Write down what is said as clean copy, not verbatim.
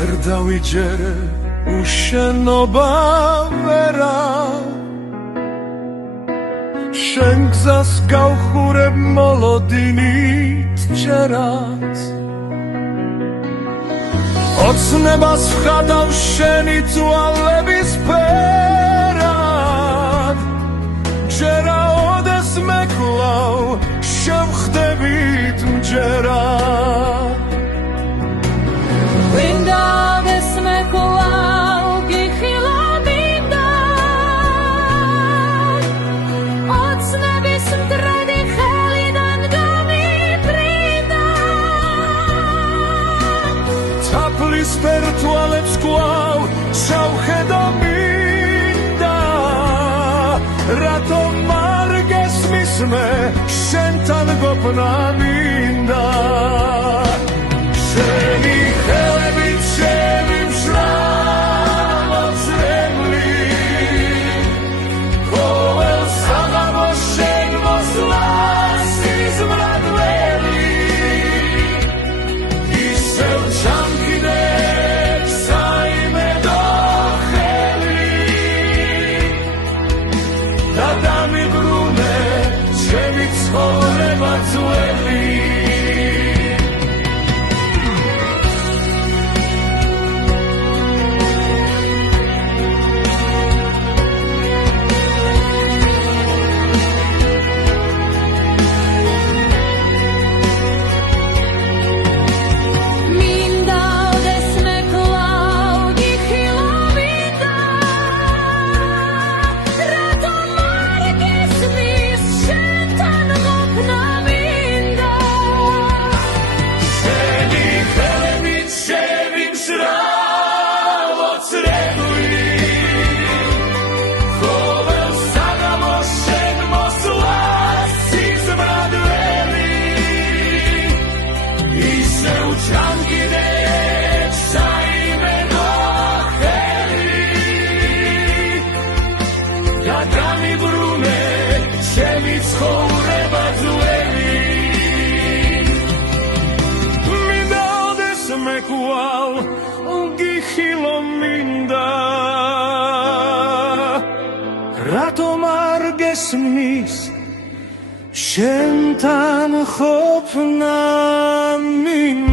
ვერ დავიჯერე უშენობა ვერა შენ გზას გავხურებ მოლოდინით ჯერაც ოცნებას ვხადავ შენი თვალების ფერად ჯერაოდეს მეკლავ შევხდებით მჯერად ვინდაოდეს მეკლავ გიხილო მინდა ოცნების მტრედი ხელიდან გამიფრინდა თაფლის ფერთვალებს კვლავ შავხედო მინდა რატომ არ გესმის მე შენთან გოფნა მინდა შენი ხელებით შევიმშრალ ოცნები ყოველ საღამოს შენ მოსვლას სიზმრადველი ისევ ჩამკიდებ საიმედო ხელი და დამიბრუნე ჩემი ცხოვრება ძველი რატომ არ გესმის შენთან ყოფნა მინდა